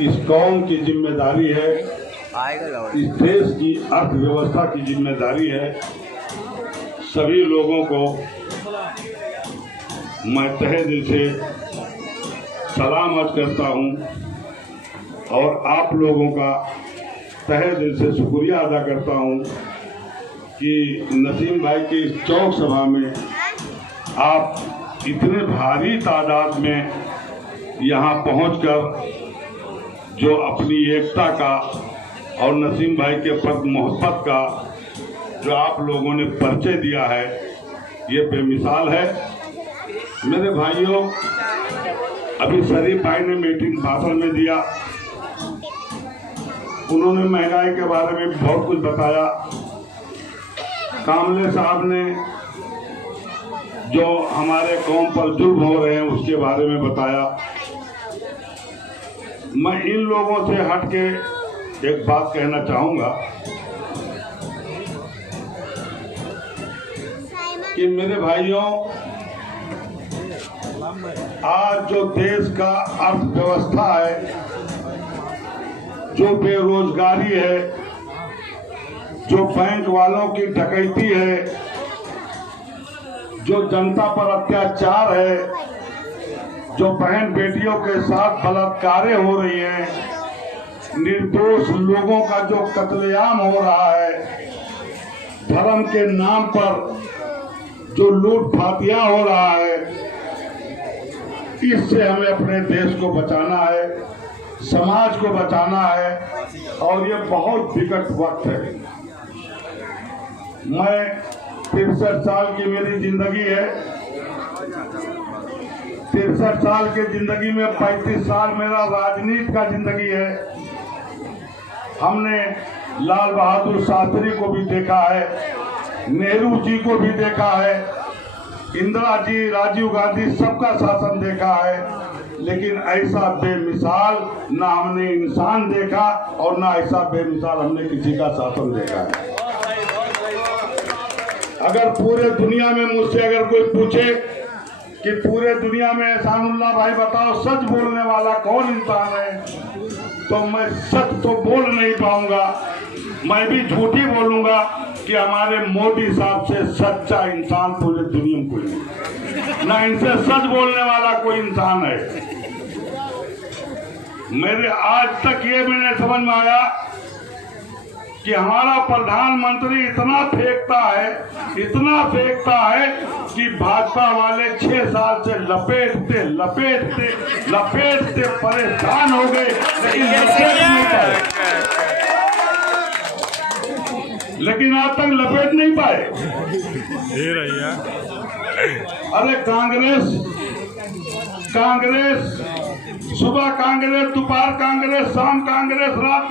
इस कौम की जिम्मेदारी है, इस देश की अर्थव्यवस्था की जिम्मेदारी है। सभी लोगों को मैं तहे दिल से सलाम अर्ज करता हूं और आप लोगों का तहे दिल से शुक्रिया अदा करता हूं कि नसीम भाई की इस चौक सभा में आप इतने भारी तादाद में यहाँ पहुंचकर जो अपनी एकता का और नसीम भाई के प्रति मोहब्बत का जो आप लोगों ने परिचय दिया है, ये बेमिसाल है। मेरे भाइयों, अभी शरीफ भाई ने मीटिंग भाषण में दिया, उन्होंने महंगाई के बारे में बहुत कुछ बताया। कामले साहब ने जो हमारे कौम पर जुल्म हो रहे हैं उसके बारे में बताया। मैं इन लोगों से हट के एक बात कहना चाहूंगा कि मेरे भाइयों, आज जो देश का अर्थव्यवस्था है, जो बेरोजगारी है, जो बैंक वालों की डकैती है, जो जनता पर अत्याचार है, जो बहन बेटियों के साथ बलात्कारें हो रही हैं, निर्दोष लोगों का जो कत्लेआम हो रहा है, धर्म के नाम पर जो लूट फातिया हो रहा है, इससे हमें अपने देश को बचाना है, समाज को बचाना है और ये बहुत विकट वक्त है। मैं 63 साल की मेरी जिंदगी है। 63 साल की जिंदगी में 35 साल मेरा राजनीति का जिंदगी है। हमने लाल बहादुर शास्त्री को भी देखा है, नेहरू जी को भी देखा है, इंदिरा जी, राजीव गांधी, सबका शासन देखा है, लेकिन ऐसा बेमिसाल ना हमने इंसान देखा और ना ऐसा बेमिसाल हमने किसी का शासन देखा है। अगर पूरे दुनिया में मुझसे अगर कोई पूछे कि पूरे दुनिया में एहसानुल्लाह भाई बताओ सच बोलने वाला कौन इंसान है, तो मैं सच तो बोल नहीं पाऊंगा। मैं भी झूठी बोलूंगा कि हमारे मोदी साहब से सच्चा इंसान पूरे दुनिया में कोई नहीं, ना इनसे सच बोलने वाला कोई इंसान है। मेरे आज तक ये मैंने समझ में आया कि हमारा प्रधानमंत्री इतना फेंकता है कि भाजपा वाले 6 साल से लपेटते परेशान हो गए, लेकिन आज तक लपेट नहीं पाए। अरे कांग्रेस सुबह कांग्रेस, दोपहर कांग्रेस, शाम कांग्रेस, रात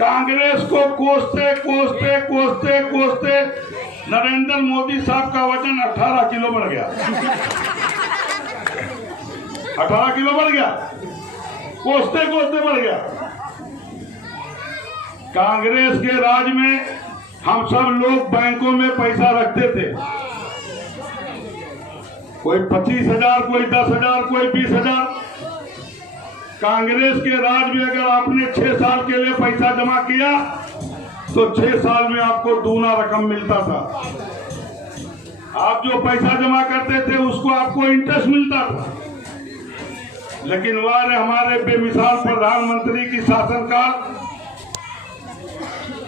कांग्रेस को कोसते नरेंद्र मोदी साहब का वजन 18 किलो बढ़ गया। 18 किलो बढ़ गया, कोसते बढ़ गया। कांग्रेस के राज में हम सब लोग बैंकों में पैसा रखते थे, कोई 25,000, कोई 10,000, कोई 20,000। कांग्रेस के राज में अगर आपने 6 साल के लिए पैसा जमा किया तो 6 साल में आपको दूना रकम मिलता था। आप जो पैसा जमा करते थे उसको आपको इंटरेस्ट मिलता था। लेकिन वारे हमारे बेमिसाल प्रधानमंत्री की शासनकाल,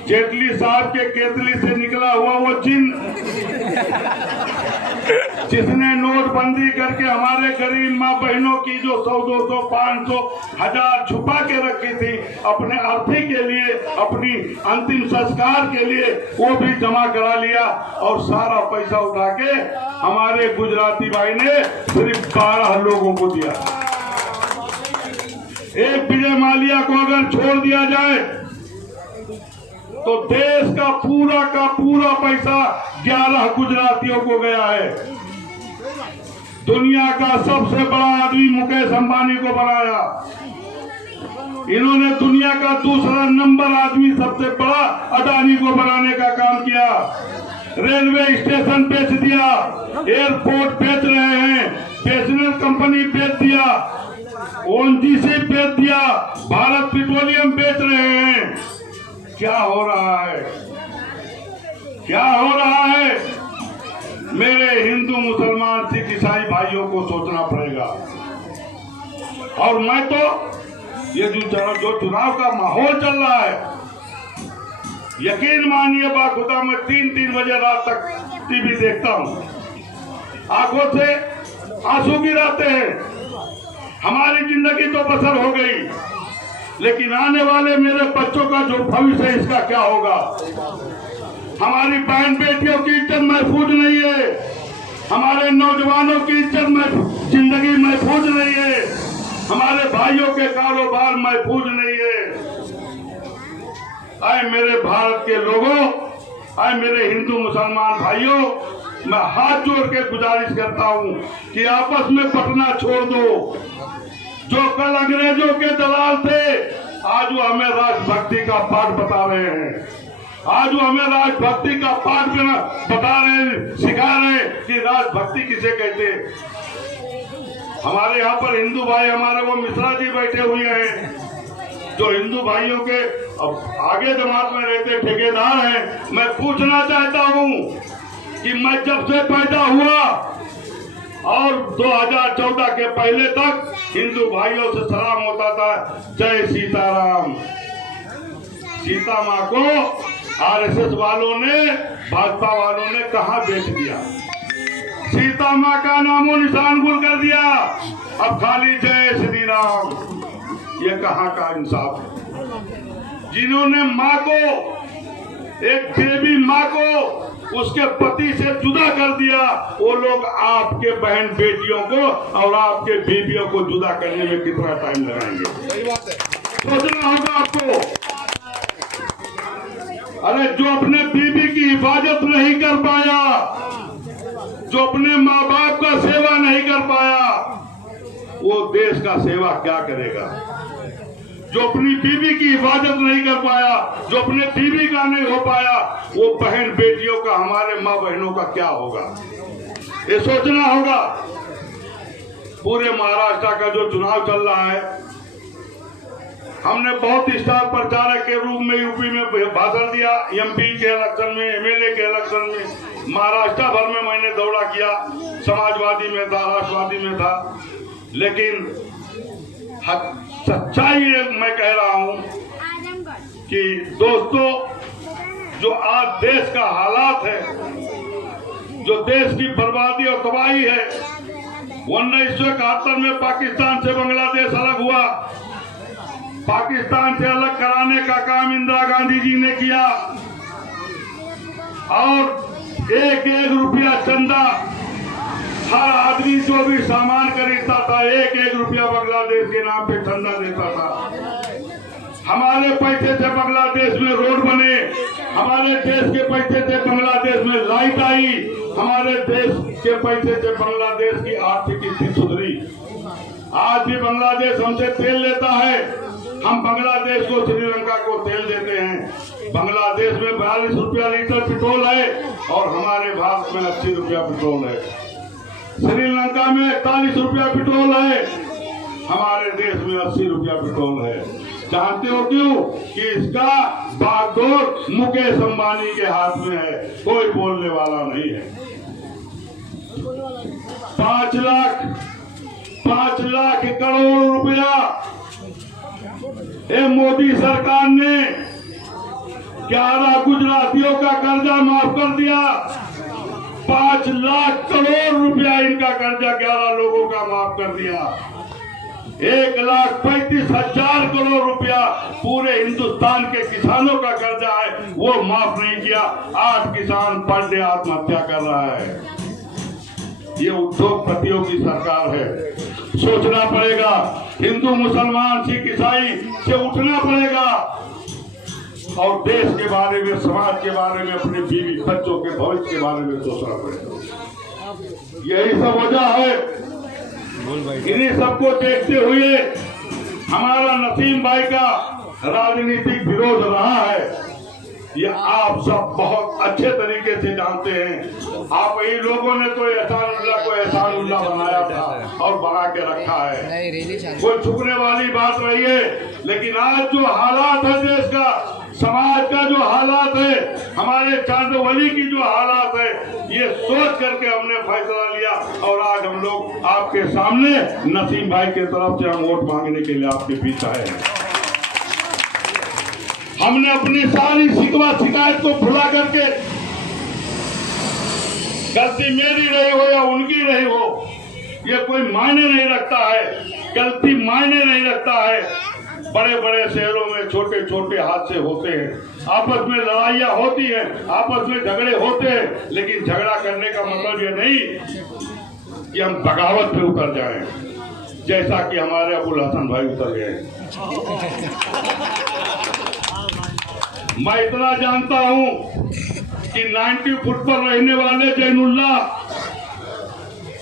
जेटली साहब के केतली से निकला हुआ वो जिन जिसने नोटबंदी करके हमारे गरीब माँ बहनों की जो 100, 200, 500, 1000 छुपा के रखी थी अपने अर्थी के लिए, अपनी अंतिम संस्कार के लिए, वो भी जमा करा लिया और सारा पैसा उठा के हमारे गुजराती भाई ने सिर्फ 12 लोगों को दिया। एक विजय माल्या को अगर छोड़ दिया जाए तो देश का पूरा पैसा 11 गुजरातियों को गया है। दुनिया का सबसे बड़ा आदमी मुकेश अंबानी को बनाया। इन्होंने दुनिया का दूसरा नंबर आदमी सबसे बड़ा अडानी को बनाने का काम किया। रेलवे स्टेशन बेच दिया, एयरपोर्ट बेच रहे हैं, नेशनल कंपनी बेच दिया। ONGC बेच दिया, भारत पेट्रोलियम बेच रहे हैं। क्या हो रहा है, क्या हो रहा है? मेरे हिंदू मुसलमान सिख ईसाई भाइयों को सोचना पड़ेगा। और मैं तो ये जो चुनाव का माहौल चल रहा है, यकीन मानिए बाखुदा मैं 3-3 बजे रात तक टीवी देखता हूं, आंखों से आंसू गिराते हैं। हमारी जिंदगी तो बसर हो गई, लेकिन आने वाले मेरे बच्चों का जो भविष्य है इसका क्या होगा? हमारी बहन बेटियों की इज्जत महफूज नहीं है, हमारे नौजवानों की इज्जत जिंदगी महफूज नहीं है, हमारे भाइयों के कारोबार महफूज नहीं है। आए मेरे भारत के लोगों, आए मेरे हिंदू मुसलमान भाइयों, मैं हाथ जोड़ के गुजारिश करता हूं कि आपस में बंटना छोड़ दो। जो कल अंग्रेजों के दलाल थे, आज वो हमें राजभक्ति का पाठ बता रहे हैं, आज वो हमें राजभक्ति का पाठ बता रहे, सिखा रहे कि राजभक्ति किसे कहते। हमारे यहाँ पर हिंदू भाई, हमारे वो मिश्रा जी बैठे हुए हैं, जो हिंदू भाइयों के अब आगे जमात में रहते ठेकेदार हैं। मैं पूछना चाहता हूं कि मैं जब से पैदा हुआ और 2014 के पहले तक हिंदू भाइयों से सलाम होता था, जय सीताराम। सीता माँ को RSS वालों ने, भाजपा वालों ने कहां बेच दिया? सीता माँ का नामो निशान गुल कर दिया, अब खाली जय श्री राम। ये कहां का इंसाफ? जिन्होंने माँ को, एक देवी माँ को उसके पति से जुदा कर दिया, वो लोग आपके बहन बेटियों को और आपके बीवियों को जुदा करने में कितना टाइम लगाएंगे? सही बात है, सोचना होगा आपको। अरे जो अपने बीवी की हिफाजत नहीं कर पाया, जो अपने माँ बाप का सेवा नहीं कर पाया, वो देश का सेवा क्या करेगा? जो अपनी बीवी की हिफाजत नहीं कर पाया, जो अपने बीवी का नहीं हो पाया, वो बहन बेटियों का, हमारे माँ बहनों का क्या होगा? ये सोचना होगा। पूरे महाराष्ट्र का जो चुनाव चल रहा है, हमने बहुत स्टार प्रचारक के रूप में यूपी में भाषण दिया, MP के इलेक्शन में, MLA के इलेक्शन में, महाराष्ट्र भर में मैंने दौरा किया, समाजवादी में था, राष्ट्रवादी में था। लेकिन सच्चाई मैं कह रहा हूं कि दोस्तों, जो आज देश का हालात है, जो देश की बर्बादी और तबाही है, 1971 में पाकिस्तान से बांग्लादेश अलग हुआ। पाकिस्तान से अलग कराने का काम इंदिरा गांधी जी ने किया और 1-1 रुपया चंदा हर आदमी जो भी सामान खरीदता था, 1-1 रुपया बांग्लादेश के नाम पे चंदा देता था। हमारे पैसे से बांग्लादेश में रोड बने, हमारे देश के पैसे से बांग्लादेश में लाइट आई, हमारे देश के पैसे से बांग्लादेश की आर्थिक स्थिति सुधरी। आज भी बांग्लादेश हमसे तेल लेता है, हम बांग्लादेश को, श्रीलंका को तेल देते हैं। बांग्लादेश में 42 रुपया लीटर पेट्रोल है और हमारे भारत में 80 रुपया पेट्रोल है। श्रीलंका में 41 रुपया पेट्रोल है, हमारे देश में 80 रुपया पेट्रोल है। जानते हो क्यों? कि इसका बागडोर मुकेश अंबानी के हाथ में है, कोई बोलने वाला नहीं है। 5 लाख करोड़ रुपया मोदी सरकार ने 11 गुजरातियों का कर्जा माफ कर दिया। 5 लाख करोड़ रुपया इनका कर्जा 11 लोगों का माफ कर दिया। 1,35,000 करोड़ रुपया पूरे हिंदुस्तान के किसानों का कर्जा है, वो माफ नहीं किया। 8 किसान पर डे आत्महत्या कर रहा है। ये उद्योगपतियों की सरकार है। सोचना पड़ेगा, हिंदू मुसलमान सिख ईसाई से उठना पड़ेगा और देश के बारे में, समाज के बारे में, अपने बीवी बच्चों के भविष्य के बारे में सोचना पड़ेगा। यही सब वजह है। इन्हीं सबको देखते हुए हमारा नसीम भाई का राजनीतिक विरोध रहा है। ये आप सब बहुत अच्छे तरीके से जानते हैं। आप ही लोगों ने तो एहसानुल्लाह को एहसानुल्लाह बनाया था और बना के रखा है, कोई छुपने वाली बात नहीं है। लेकिन आज जो हालात है देश का, समाज का जो हालात है, हमारे चांदोवली की जो हालात है, ये सोच करके हमने फैसला लिया और आज हम लोग आपके सामने नसीम भाई के तरफ से हम वोट मांगने के लिए आपके बीच आए हैं। हमने अपनी सारी शिकवा शिकायत को भुला करके, गलती मेरी रही हो या उनकी रही हो, ये कोई मायने नहीं रखता है, गलती मायने नहीं रखता है। बड़े बड़े शहरों में छोटे छोटे हादसे होते हैं, आपस में लड़ाइयाँ होती हैं, आपस में झगड़े होते हैं, लेकिन झगड़ा करने का मतलब ये नहीं कि हम बगावत पे उतर जाएं, जैसा कि हमारे अबुल हसन भाई उतर गए। मैं इतना जानता हूं कि 90 फुट पर रहने वाले जैनुल्लाह,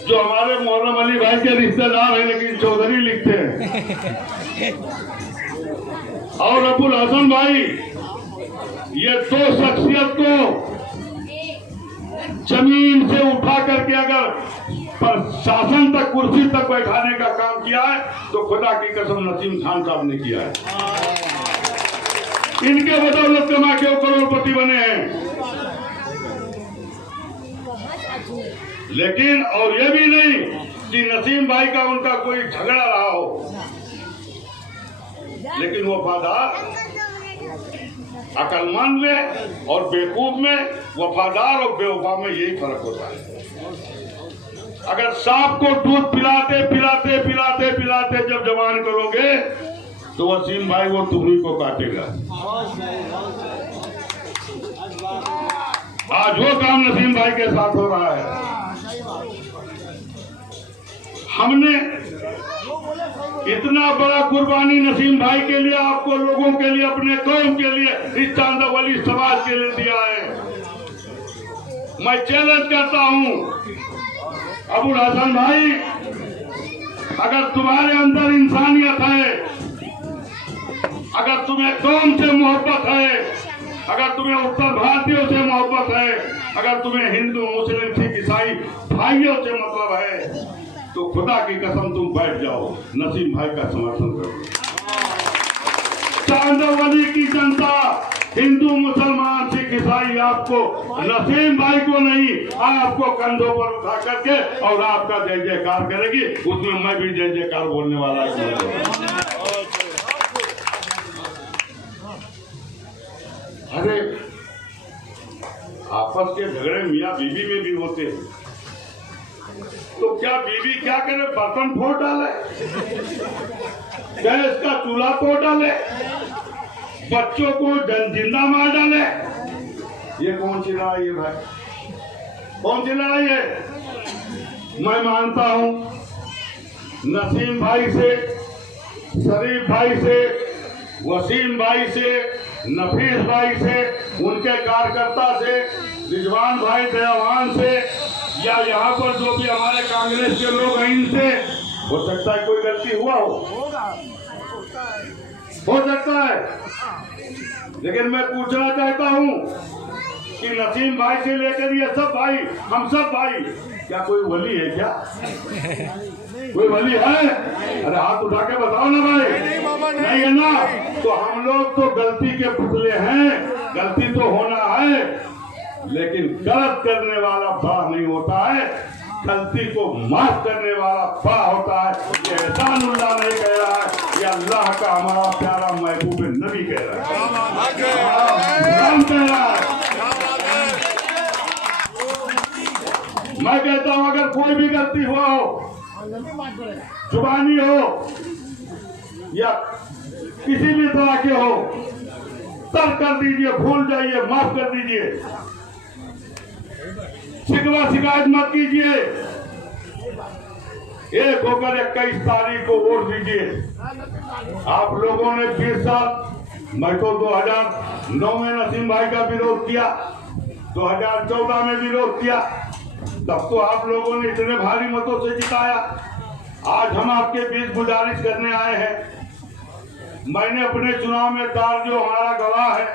जो हमारे मोहर्रम अली भाई के रिश्तेदार हैं लेकिन चौधरी लिखते हैं, और अबुल हसन भाई, ये दो शख्सियत को जमीन से उठा करके अगर प्रशासन तक, कुर्सी तक बैठाने का काम किया है तो खुदा की कसम नसीम खान साहब ने किया है। इनके बदौलत कमा के वो करोड़पति बने हैं। लेकिन और ये भी नहीं कि नसीम भाई का उनका कोई झगड़ा रहा हो, लेकिन वफादार, अकलमंद में और बेवकूफ में, वफादार और बेवफा में यही फर्क होता है। अगर सांप को दूध पिलाते पिलाते पिलाते पिलाते जब जवान करोगे तो वसीम भाई वो तुम्ही को काटेगा। आज वो काम नसीम भाई के साथ हो रहा है। हमने इतना बड़ा कुर्बानी नसीम भाई के लिए, आपको लोगों के लिए, अपने कौम के लिए, इस चांदोवली समाज के लिए दिया है। मैं चैलेंज करता हूं अबुल हसन भाई, अगर तुम्हारे अंदर इंसानियत है, अगर तुम्हें कौम से मोहब्बत है, अगर तुम्हें उत्तर भारतीयों से मोहब्बत है, अगर तुम्हें हिंदू मुस्लिम सिख ईसाई भाइयों से मतलब है, तो खुदा की कसम तुम बैठ जाओ, नसीम भाई का समर्थन करो। चांदोवली की जनता, हिंदू मुसलमान सिख ईसाई आपको, नसीम भाई को नहीं, आपको कंधों पर उठा करके और आपका जय जयकार करेगी। उसमें मैं भी जय जयकार बोलने वाला हूं। अरे आपस के झगड़े मियाँ बीवी में भी होते हैं, तो क्या बीवी क्या करे, बर्तन फोड़ डाले, गैस का चूल्हा तोड़ डाले, बच्चों को जिंदा मार डाले? ये कौन सी लड़ाई है भाई? कौन सी लड़ाई है? मैं मानता हूं नसीम भाई से, शरीफ भाई से, वसीम भाई से, नफीस भाई से, उनके कार्यकर्ता से, रिजवान भाई दयावान से, या यहाँ पर जो भी हमारे कांग्रेस के लोग हैं इनसे, हो सकता है कोई गलती हुआ हो सकता है। लेकिन मैं पूछना चाहता हूँ कि नसीम भाई से लेकर ये सब भाई, हम सब भाई, क्या कोई वली है क्या? कोई वली है? अरे हाथ उठा के बताओ ना भाई, नहीं है ना? तो हम लोग तो गलती के पुतले हैं, गलती तो होना है, लेकिन गलत करने वाला बड़ा नहीं होता है, गलती को माफ करने वाला बड़ा होता है। ये एहसानुल्लाह नहीं कह रहा है, ये अल्लाह का हमारा प्यारा महबूब नबी कह रहा है, नाम कह रहा है। मैं कहता हूं अगर कोई भी गलती हुआ हो, जुबानी हो या किसी भी तरह के हो, तर्क कर दीजिए, भूल जाइए, माफ कर दीजिए, शिकवा शिकायत मत कीजिए। एक होकर 21 तारीख को वोट दीजिए। आप लोगों ने 20 साल, मैं तो 2009 में नसीम भाई का विरोध किया, 2014 में विरोध किया, तब तो आप लोगों ने इतने भारी मतों से जिताया। आज हम आपके बीच गुजारिश करने आए हैं। मैंने अपने चुनाव में जो हमारा गवाह है,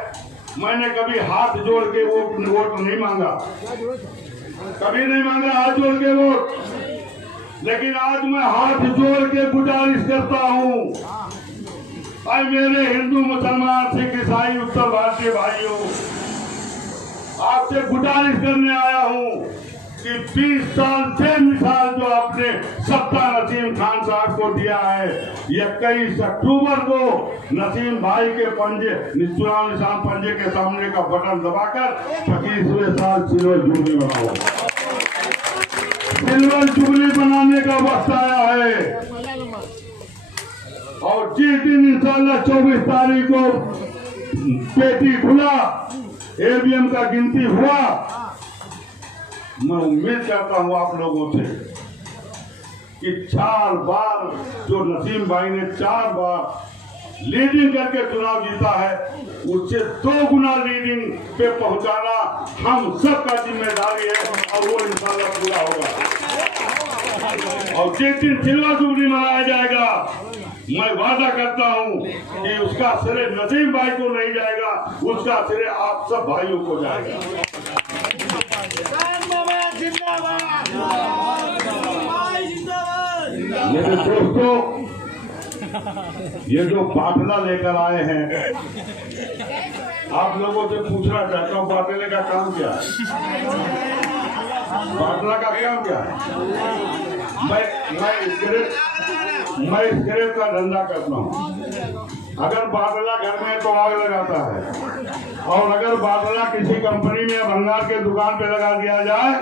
मैंने कभी हाथ जोड़ के वोट नहीं मांगा, कभी नहीं मांगा हाथ जोड़ के वोट। लेकिन आज मैं हाथ जोड़ के गुजारिश करता हूँ, भाई मेरे हिंदू मुसलमान सिख ईसाई उत्तर भारतीय भाइयों, आपसे गुजारिश करने आया हूँ कि 20 साल से मिसाल जो आपने सत्ता नसीम खान साहब को दिया है, 21 अक्टूबर को नसीम भाई के पंजे चुनाव निशान पंजे के सामने का बटन दबाकर 25वें साल सिल्वर जुबली बनाओ। सिल्वर जुबली बनाने का वक्त आया है। और जिस दिन इंशाल्लाह 24 तारीख को पेटी खुला, ईवीएम का गिनती हुआ, मैं उम्मीद करता हूं आप लोगों से कि 4 बार जो नसीम भाई ने 4 बार लीडिंग करके चुनाव जीता है, उससे 2 गुना लीडिंग पे पहुंचाना हम सबका जिम्मेदारी है और वो इंशाल्लाह पूरा होगा। और जिस दिन सिल्वर जुबली मनाया जाएगा, मैं वादा करता हूं कि उसका श्रेय नसीम भाई को नहीं जाएगा, उसका श्रेय आप सब भाइयों को जाएगा। मेरे दोस्तों, ये जो बाटला लेकर आए हैं, आप लोगों से पूछना चाहता हूँ, बाटले का काम क्या है? बाटला का काम क्या है? मैं इस ग्रेप का धंधा करता हूँ। अगर बाटला घर में तो आग लगाता है, और अगर बाटला किसी कंपनी में भंगार के दुकान पे लगा दिया जाए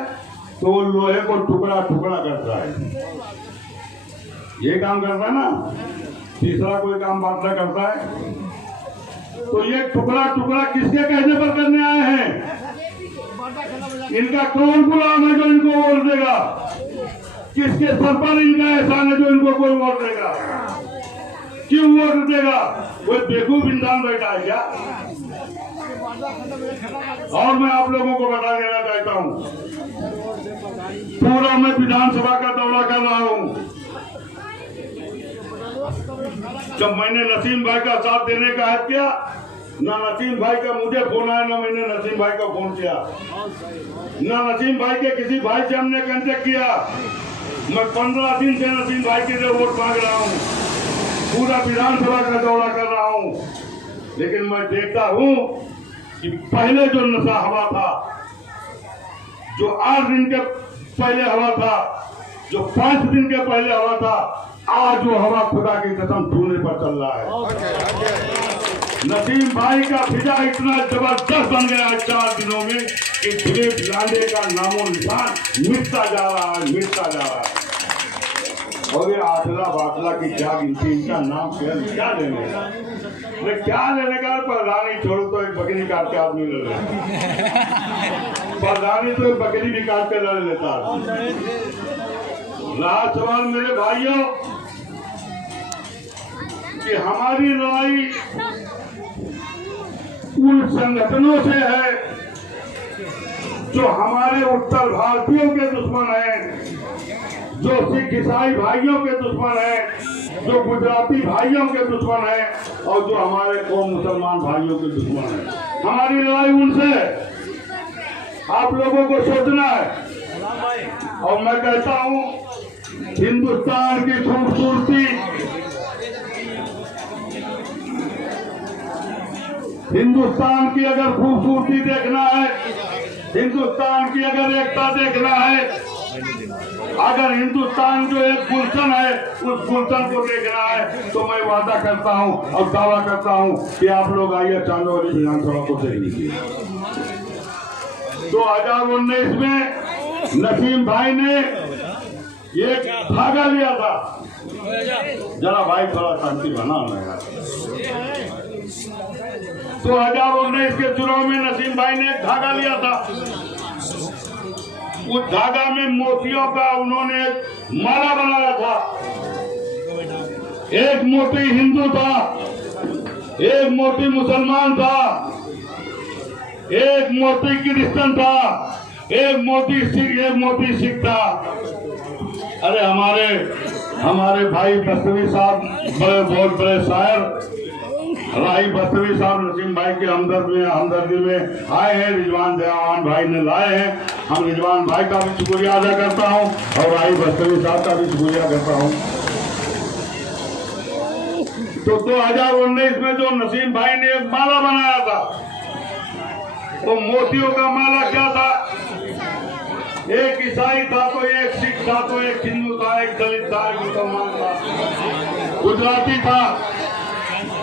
तो वो लोहे को टुकड़ा टुकड़ा करता है। ये काम करता है ना। तीसरा कोई काम बाटला करता है। तो ये टुकड़ा टुकड़ा किसके कहने पर करने आए हैं? इनका कौन गुलाम है जो इनको वोट देगा? किसके सर पर इनका एहसान है जो इनको कोई वोट देगा? क्यों वोट देगा? कोई बेवकूफ इंसान बैठा है क्या? और मैं आप लोगों को बता देना चाहता हूँ, पूरा मैं विधानसभा का दौरा कर रहा हूँ। जब मैंने नसीम भाई का साथ देने का हक किया, ना नसीम भाई का मुझे फोन आया, ना मैंने नसीम भाई का फोन किया, ना नसीम भाई के किसी भाई से हमने कांटेक्ट किया। मैं 15 दिन से नसीम भाई के लिए वोट मांग रहा हूँ, पूरा विधानसभा का दौरा कर रहा हूँ। लेकिन मैं देखता हूँ कि पहले जो नशा हवा था, जो 8 दिन के पहले हवा था, जो 5 दिन के पहले हवा था, आज वो हवा खुदा की कसम धूने पर चल रहा है। नसीम भाई का फिजा इतना जबरदस्त बन गया है 4 दिनों में कि दिलीप लांडे का नामो निशान मिटता जा रहा है, मिटता जा रहा है। और ये आटला बाटला की क्या गिनती, इनका नाम क्या लेने का? क्या लेने का? प्रधानी छोड़ो तो एक बकरी काट के आदमी ले ले, प्रधानी तो एक बकरी भी काट के लड़ लेता है। रहा सवाल मेरे भाइयों कि हमारी लड़ाई उन संगठनों से है जो हमारे उत्तर भारतीयों के दुश्मन हैं, जो सिख ईसाई भाइयों के दुश्मन हैं, जो गुजराती भाइयों के दुश्मन हैं, और जो हमारे कौम मुसलमान भाइयों के दुश्मन हैं। हमारी लड़ाई उनसे आप लोगों को सोचना है। और मैं कहता हूं, हिंदुस्तान की खूबसूरती, हिंदुस्तान की अगर खूबसूरती देखना है, हिंदुस्तान की अगर एकता देखना है, अगर हिंदुस्तान जो एक गुलशन है उस गुलशन को देखना है, तो मैं वादा करता हूं और दावा करता हूं कि आप लोग आइए चांदोली विधानसभा को देख लीजिए। 2019 में नसीम भाई ने एक धागा लिया था। जरा भाई थोड़ा शांति बना होगा। 2019 के चुनाव में नसीम भाई ने एक धागा लिया था। उस धागा में मोतियों का उन्होंने माला बनाया था। एक मोती हिंदू था, एक मोती मुसलमान था, एक मोती क्रिश्चियन था, एक मोती सिख था। अरे हमारे भाई दस्तवी साहब बहुत बड़े शायर, राही बस्तवी साहब नसीम भाई के हमदर्दी में आए हैं, रिजवान दयावान भाई ने लाए हैं। हम रिजवान भाई का भी शुक्रिया अदा करता हूं और राही बस्तवी साहब का भी शुक्रिया करता हूं। तो 2019 में जो नसीम भाई ने एक माला बनाया था, वो मोतियों का माला क्या था? एक ईसाई था तो एक सिख था तो एक हिंदू था, एक दलित था, एक मुसलमान था, गुजराती था।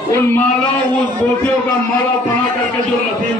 उन मालाओं, उस मोतियों का माला बना करके जो नसीम